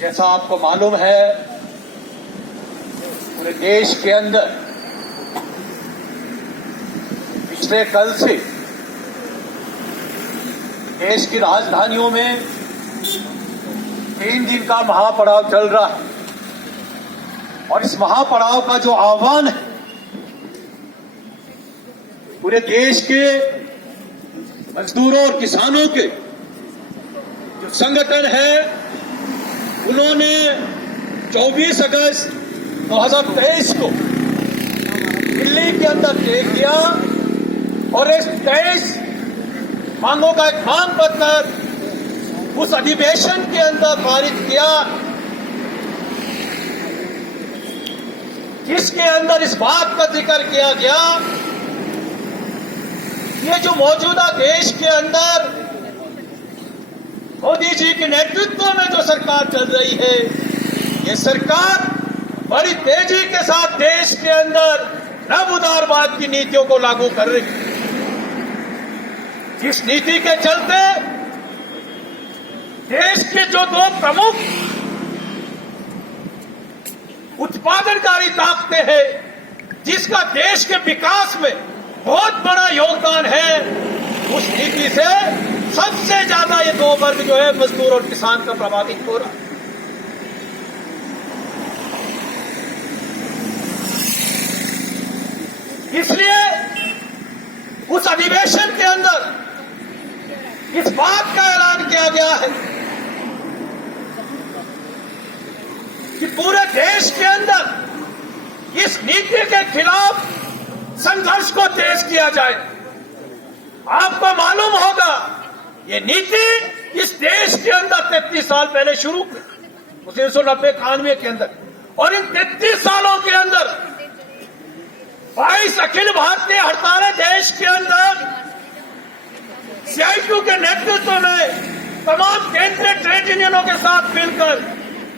जैसा आपको मालूम है, पूरे देश के अंदर पिछले कल से देश की राजधानियों में 3 दिन का महापड़ाव चल रहा है। और इस महापड़ाव का जो आह्वान है, पूरे देश के मजदूरों और किसानों के जो संगठन है, उन्होंने 24 अगस्त 2023 को दिल्ली के अंदर तय किया और इस 23 मांगों का एक मांग पत्र उस अधिवेशन के अंदर पारित किया, जिसके अंदर इस बात का जिक्र किया गया, ये जो मौजूदा देश के अंदर मोदी जी के नेतृत्व में जो सरकार चल रही है, ये सरकार बड़ी तेजी के साथ देश के अंदर नव उदारवाद की नीतियों को लागू कर रही है, जिस नीति के चलते देश के जो 2 प्रमुख उत्पादनकारी ताकतें हैं, जिसका देश के विकास में बहुत बड़ा योगदान है, उस नीति से सबसे ज्यादा ये 2 वर्ग जो है, मजदूर और किसान का प्रभावित हो रहा है। इसलिए उस अधिवेशन के अंदर इस बात का ऐलान किया गया है कि पूरे देश के अंदर इस नीति के खिलाफ संघर्ष को तेज किया जाए। आपको मालूम होगा, ये नीति इस देश के अंदर 33 साल पहले शुरू हुई, 1990-91 के अंदर, और इन 33 सालों के अंदर 22 अखिल भारतीय हड़तालें देश के अंदर CITU के नेतृत्व में तमाम केंद्रीय ट्रेड यूनियनों के साथ मिलकर,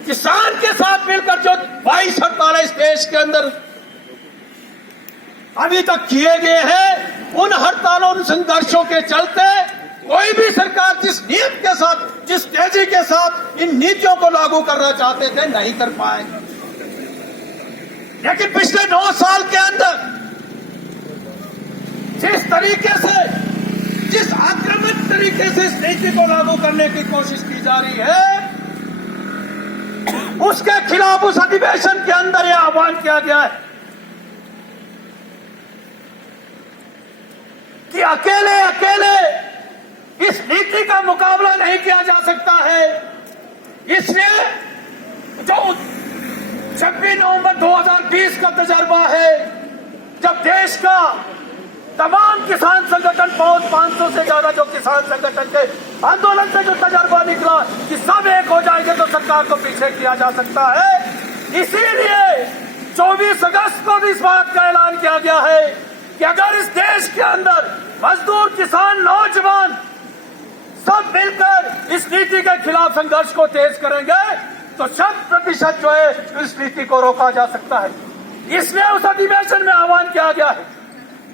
किसान के साथ मिलकर जो 22 हड़तालें इस देश के अंदर अभी तक किए गए हैं, उन हड़तालों उन संघर्षों के चलते कोई भी सरकार जिस नियत के साथ, जिस तेजी के साथ इन नीतियों को लागू करना चाहते थे, नहीं कर पाएंगे। लेकिन पिछले 9 साल के अंदर जिस तरीके से, जिस आक्रामक तरीके से इस नीति को लागू करने की कोशिश की जा रही है, उसके खिलाफ उस अधिवेशन के अंदर यह आह्वान किया गया है कि अकेले इस नीति का मुकाबला नहीं किया जा सकता है। इसलिए जो 26 नवंबर 2020 का तजर्बा है, जब देश का तमाम किसान संगठन, 500 से ज्यादा जो किसान संगठन के आंदोलन से जो तजर्बा निकला कि सब एक हो जाएंगे तो सरकार को पीछे किया जा सकता है, इसीलिए 24 अगस्त को इस बात का ऐलान किया गया है कि अगर इस देश के अंदर मजदूर, किसान, नौजवान सब मिलकर इस नीति के खिलाफ संघर्ष को तेज करेंगे तो 100% जो है इस नीति को रोका जा सकता है। इसलिए उस अधिवेशन में आह्वान किया गया है,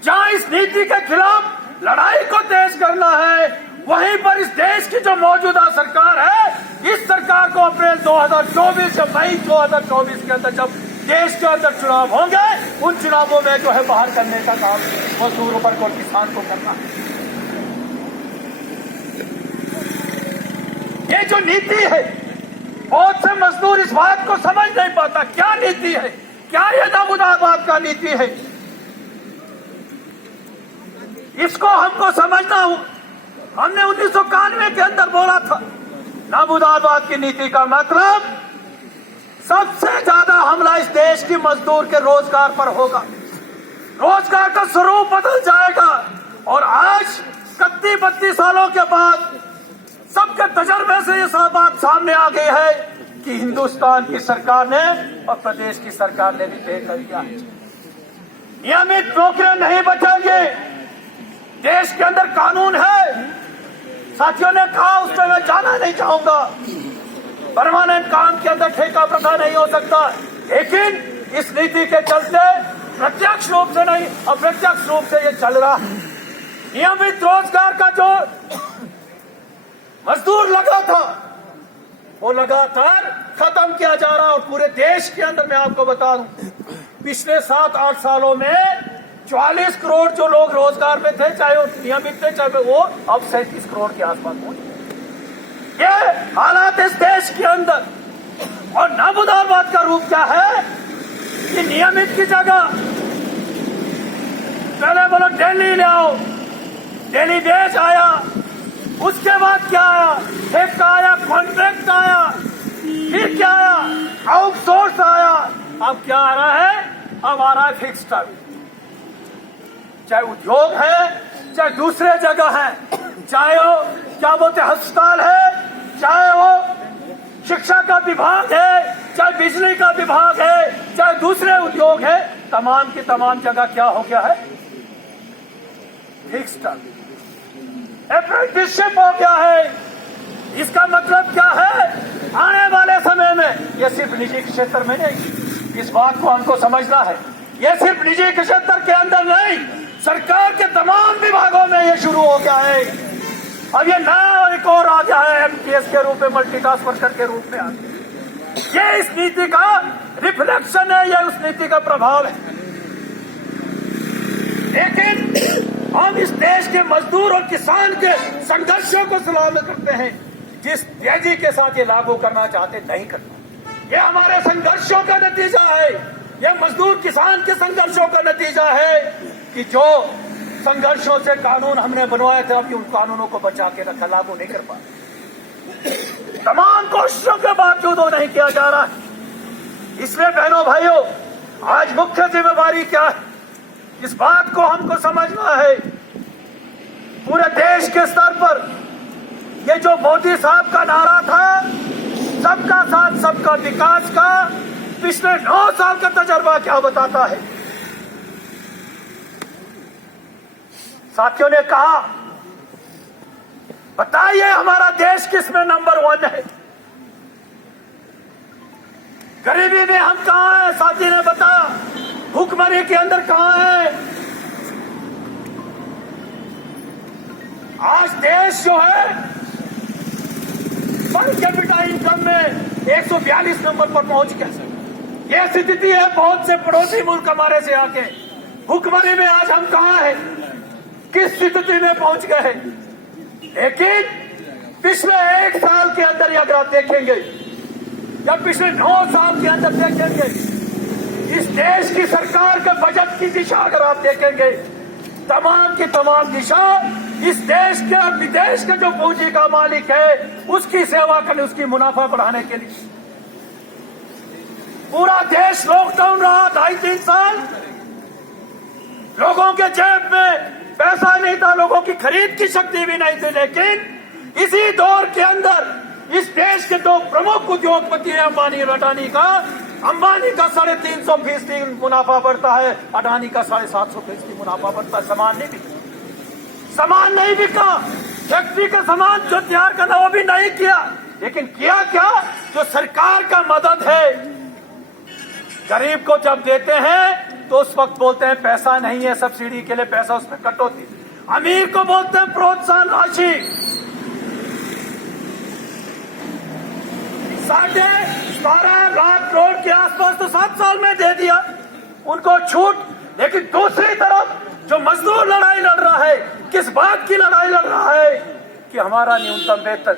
जहां इस नीति के खिलाफ लड़ाई को तेज करना है, वहीं पर इस देश की जो मौजूदा सरकार है, इस सरकार को अप्रैल 2024 या मई 2024 के अंदर जब देश के अंदर चुनाव होंगे, उन चुनावों में जो है बाहर करने का काम मजदूरों पर और किसान को करना है। ये जो नीति है, बहुत से मजदूर इस बात को समझ नहीं पाता, क्या नीति है, क्या ये नव उदारवाद का नीति है, इसको हमको समझना हो। हमने 1991 के अंदर बोला था, नव उदारवाद की नीति का मतलब सबसे ज्यादा हमला इस देश की मजदूर के रोजगार पर होगा, रोजगार का स्वरूप बदल जाएगा। और आज 31-32 सालों के बाद सबके तजर्बे से ये सब बात सामने आ गई है कि हिंदुस्तान की सरकार ने और प्रदेश की सरकार ने भी तय कर दिया, नियमित नौकरियां नहीं बचेंगे। देश के अंदर कानून है, साथियों ने कहा, उस पर मैं जाना नहीं चाहूंगा। परमानेंट काम के अंदर ठेका प्रथा नहीं हो सकता, लेकिन इस नीति के चलते प्रत्यक्ष रूप से नहीं, अप्रत्यक्ष रूप से ये चल रहा है। नियमित रोजगार का जो मजदूर लगा था वो लगातार खत्म किया जा रहा है। और पूरे देश के अंदर मैं आपको बता दूं, पिछले 7-8 सालों में 44 करोड़ जो लोग रोजगार में थे, चाहे वो नियमित थे चाहे वो, अब 37 करोड़ के आसपास पहुंचे। ये हालात इस देश के अंदर। और नामुदारवाद का रूप क्या है कि नियमित की जगह पहले बोलो दिल्ली ले आओ, दिल्ली बेच आया, उसके बाद क्या आया, ठेका आया, कॉन्ट्रैक्ट आया, फिर क्या आया, आउटसोर्स आया, अब क्या आ रहा है, अब आ रहा है फिक्स्ड टाइम। चाहे उद्योग है, चाहे दूसरे जगह है, चाहे वो क्या बोलते अस्पताल है, चाहे वो शिक्षा का विभाग है, चाहे बिजली का विभाग है, चाहे दूसरे उद्योग है, तमाम की तमाम जगह क्या हो गया है, फिक्स्ड टाइम, अप्रेंटिसशिप हो गया है। इसका मतलब क्या है, आने वाले समय में, यह सिर्फ निजी क्षेत्र में नहीं, इस बात को हमको समझना है, यह सिर्फ निजी क्षेत्र के अंदर नहीं, सरकार के तमाम विभागों में यह शुरू हो गया है। अब ये नया एक और आ गया है, एमटीएस के रूप में, मल्टीटास्क वर्कर के रूप में आ गया। ये इस नीति का रिफ्लेक्शन है, यह उस नीति का प्रभाव है। लेकिन हम इस देश के मजदूर और किसान के संघर्षों को सलाम करते हैं। जिस तेजी के साथ ये लागू करना चाहते नहीं करना, ये हमारे संघर्षों का नतीजा है, यह मजदूर किसान के संघर्षों का नतीजा है कि जो संघर्षों से कानून हमने बनवाए थे, अभी उन कानूनों को बचा के रखा, लागू नहीं कर पाए। तमाम कोशिशों के बावजूद वो नहीं किया जा रहा है। इसलिए बहनों भाइयों, आज मुख्य जिम्मेवारी क्या है, इस बात को हमको समझना है। पूरे देश के स्तर पर ये जो मोदी साहब का नारा था, सबका साथ सबका विकास का, पिछले 9 साल का तजर्बा क्या बताता है। साथियों ने कहा, बताइए हमारा देश किसमें नंबर 1 है, गरीबी में हम कहां हैं, साथी ने बताया, भूखमरी के अंदर कहां है। आज देश जो है पर कैपिटा इनकम में 142 नंबर पर पहुंच गया। यह स्थिति है बहुत से पड़ोसी मुल्क हमारे से आके। भूखमरी में आज हम कहां हैं, किस स्थिति में पहुंच गए हैं। लेकिन पिछले 1 साल के अंदर अगर आप देखेंगे या पिछले 9 साल के अंदर देखेंगे, इस देश की सरकार के बजट की दिशा अगर आप देखेंगे, तमाम की तमाम दिशा इस देश के और विदेश के जो पूंजी का मालिक है उसकी सेवा करने, उसकी मुनाफा बढ़ाने के लिए। पूरा देश लॉकडाउन रहा 2.5-3 साल, लोगों के जेब में पैसा नहीं था, लोगों की खरीद की शक्ति भी नहीं थी। लेकिन इसी दौर के अंदर इस देश के 2 प्रमुख उद्योगपति हैं, अंबानी और अडानी का। अंबानी का 350% मुनाफा बढ़ता है, अडानी का 750% मुनाफा बढ़ता है। सामान नहीं बिका, फैक्ट्री का सामान जो तैयार करना वो भी नहीं किया। लेकिन किया क्या, जो सरकार का मदद है, गरीब को जब देते हैं तो उस वक्त बोलते हैं पैसा नहीं है, सब्सिडी के लिए पैसा, उसमें कटौती। अमीर को बोलते हैं प्रोत्साहन राशि। 12.5 लाख करोड़ के आसपास तो 7 साल में दे दिया उनको छूट। लेकिन दूसरी तरफ जो मजदूर लड़ाई लड़ रहा है, किस बात की लड़ाई लड़ रहा है कि हमारा न्यूनतम वेतन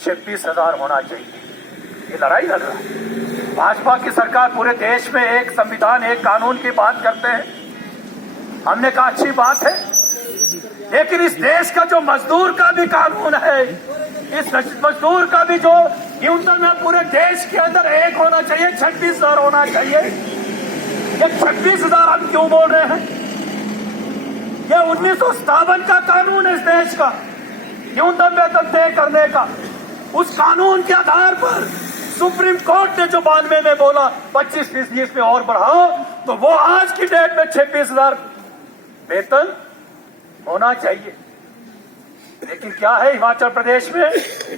26,000 होना चाहिए। ये लड़ाई लड़ रहा है। भाजपा की सरकार पूरे देश में एक संविधान, एक कानून की बात करते हैं। हमने कहा अच्छी बात है, लेकिन इस देश का जो मजदूर का भी कानून है, इस मजदूर का भी जो न्यूनतम है पूरे देश के अंदर एक होना चाहिए, 26,000 होना चाहिए। ये 26,000 हम क्यों बोल रहे हैं? ये 1957 का कानून है इस देश का, न्यूनतम वेतन तय करने का। उस कानून के आधार पर सुप्रीम कोर्ट ने जो 92 में बोला 25% इसमें और बढ़ाओ, तो वो आज की डेट में 26,000 वेतन होना चाहिए। लेकिन क्या है हिमाचल प्रदेश में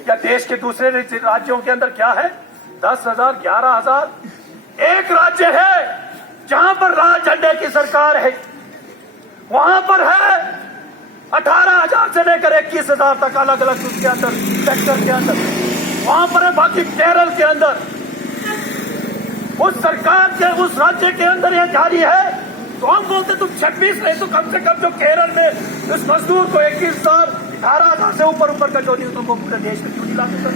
या देश के दूसरे राज्यों के अंदर क्या है? 10,000, 11,000। एक राज्य है जहां पर लाल झंडे की सरकार है, वहां पर है 18,000 से लेकर 21,000 तक, अलग अलग उसके अंदर सेक्टर के अंदर। वहां पर है। बाकी केरल के अंदर उस सरकार के उस राज्य के अंदर यह जारी है, तो हम बोलते तुम 26 नहीं तो कम से कम जो केरल में इस मजदूर को 21,000 18,000 से ऊपर का जो नहीं तुमको पूरे देश में क्यों नहीं लागू कर?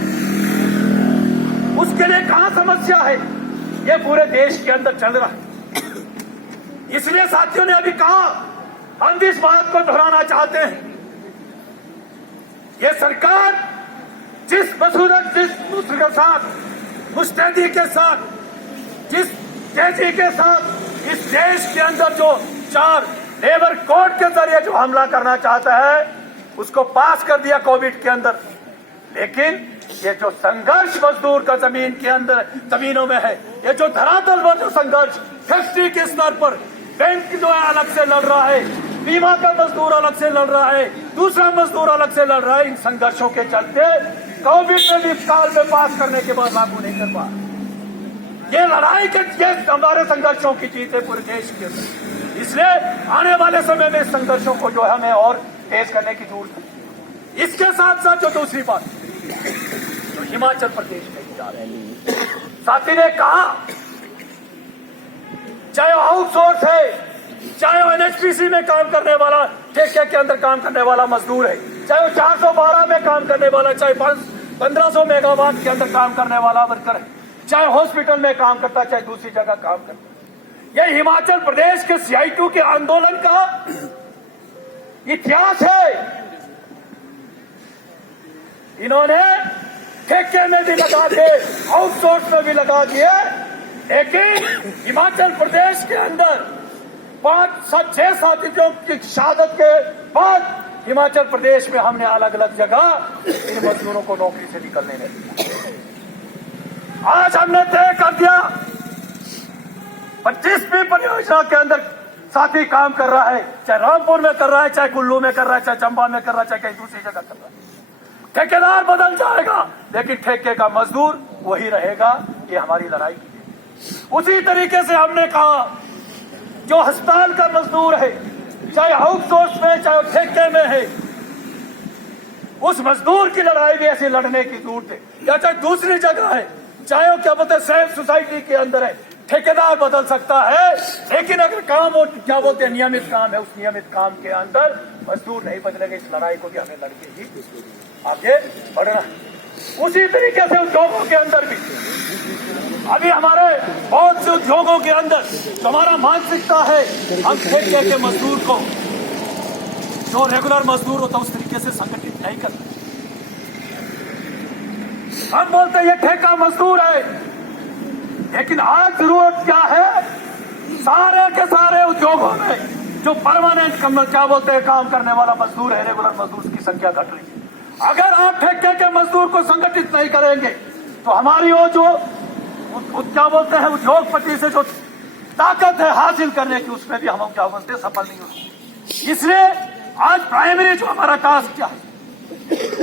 उसके लिए कहां समस्या है? ये पूरे देश के अंदर चल रहा है। इसलिए साथियों ने अभी कहा, हम भी इस बात को दोहराना चाहते हैं, ये सरकार जिस मसूरत जिस के साथ मुस्तैदी के साथ जिस तेजी के साथ इस देश के अंदर जो 4 लेबर कोड के जरिए जो हमला करना चाहता है उसको पास कर दिया कोविड के अंदर। लेकिन ये जो संघर्ष मजदूर का जमीन के अंदर जमीनों में है, ये जो धरातल पर जो संघर्ष फैक्ट्री के स्तर पर बैंक जो है अलग से लड़ रहा है, बीमा का मजदूर अलग से लड़ रहा है, दूसरा मजदूर अलग से लड़ रहा है, इन संघर्षों के चलते कोविड में भी काल में पास करने के बाद लागू नहीं कर पा। ये लड़ाई के ये हमारे संघर्षों की जीत है पूरे देश के अंदर। इसलिए आने वाले समय में इस संघर्षों को जो है हमें और तेज करने की जरूरत है। इसके साथ साथ जो दूसरी बात जो हिमाचल प्रदेश में जा रहे हैं, साथी ने कहा चाहे वो आउटसोर्स है, चाहे वो एनएचपीसी में काम करने वाला ठेके के अंदर काम करने वाला मजदूर है, चाहे वो 412 में काम करने वाला, चाहे 1500 मेगावाट के अंदर काम करने वाला वर्कर है, चाहे हॉस्पिटल में काम करता, चाहे दूसरी जगह काम करता। यह हिमाचल प्रदेश के CI2 के आंदोलन का इतिहास है। इन्होंने ठेके में भी लगा दिए, आउटसोर्स में भी लगा दिए, लेकिन हिमाचल प्रदेश के अंदर 5-6 साथियों की शहादत के बाद हिमाचल प्रदेश में हमने अलग अलग जगह इन मजदूरों को नौकरी से निकलने नहीं दिया। आज हमने तय कर दिया 25वीं परियोजना के अंदर साथी काम कर रहा है, चाहे रामपुर में कर रहा है, चाहे कुल्लू में कर रहा है, चाहे चंबा में कर रहा है, चाहे कहीं दूसरी जगह कर रहा है। ठेकेदार बदल जाएगा लेकिन ठेके का मजदूर वही रहेगा। ये हमारी लड़ाई की है। उसी तरीके से हमने कहा जो अस्पताल का मजदूर है, चाहे आउटसोर्स में चाहे ठेके में है, उस मजदूर की लड़ाई भी ऐसी लड़ने की जरूरत है। या चाहे दूसरी जगह है, चाहे वो क्या बोलते हैं सेल्फ सोसाइटी के अंदर है, ठेकेदार बदल सकता है, लेकिन अगर काम वो क्या बोलते हैं नियमित काम है, उस नियमित काम के अंदर मजदूर नहीं बदलेगा। इस लड़ाई को भी हमें लड़के ही आगे बढ़ना है। उसी तरीके से उद्योगों के अंदर भी अभी हमारे बहुत से उद्योगों के अंदर जो हमारा मानसिकता है, हम ठेके के मजदूर को जो रेगुलर मजदूर होता है उस तरीके से संगठित नहीं करते। हम बोलते हैं ये ठेका मजदूर है, लेकिन आज जरूरत क्या है, सारे के सारे उद्योगों में जो परमानेंट क्या बोलते हैं काम करने वाला मजदूर है, रेगुलर मजदूर की संख्या घट रही है। अगर आप ठेके के मजदूर को संगठित नहीं करेंगे तो हमारी वो जो क्या बोलते हैं उद्योगपति से जो ताकत है हासिल करने की, उसमें भी हम क्या बोलते हैं सफल नहीं होंगे। इसलिए आज प्राइमरी जो हमारा टास्क क्या है,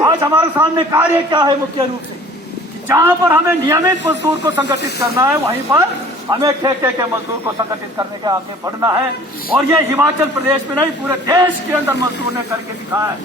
आज हमारे सामने कार्य क्या है, मुख्य रूप से जहां पर हमें नियमित मजदूर को संगठित करना है, वहीं पर हमें ठेके के मजदूर को संगठित करने के आगे बढ़ना है। और ये हिमाचल प्रदेश में नहीं, पूरे देश के अंदर मजदूर ने करके दिखाया है।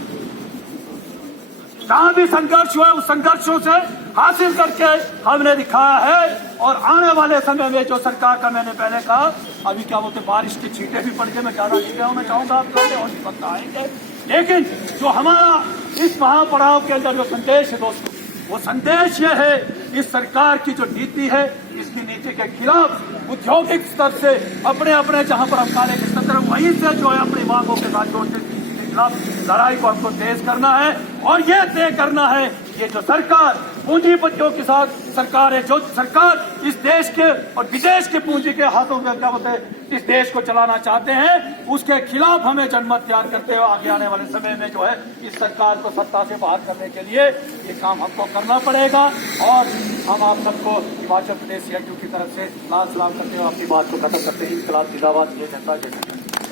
जहां भी संघर्ष हुआ उस संघर्षों से हासिल करके हमने दिखाया है। और आने वाले समय में जो सरकार का मैंने पहले कहा, अभी क्या बोलते बारिश की छींटें भी पड़ गए, मैं ज्यादा नहीं कहना चाहूंगा आप कहते और वक्त आएंगे, लेकिन जो हमारा इस महापड़ाव के अंदर जो संदेश है दोस्तों, वो संदेश ये है, इस सरकार की जो नीति है, इसकी नीति के खिलाफ औद्योगिक स्तर से अपने अपने जहां पर हम कार्य के स्तर वहीं से जो है अपनी मांगों के साथ जोड़ते लड़ाई को हमको तेज करना है। और यह तय करना है, ये जो सरकार पूंजीपतियों के साथ सरकार है, जो सरकार इस देश के और विदेश के पूंजी के हाथों में क्या बोलते हैं इस देश को चलाना चाहते हैं, उसके खिलाफ हमें जनमत तैयार करते हुए आगे आने वाले समय में जो है इस सरकार को सत्ता से बाहर करने के लिए ये काम हमको करना पड़ेगा। और हम आप सबको हिमाचल प्रदेश CI2 की तरफ से लाल सलाम करते हुए अपनी बात को खत्म करते हैं। इनकलाब जिंदाबाद, ये जनता जय।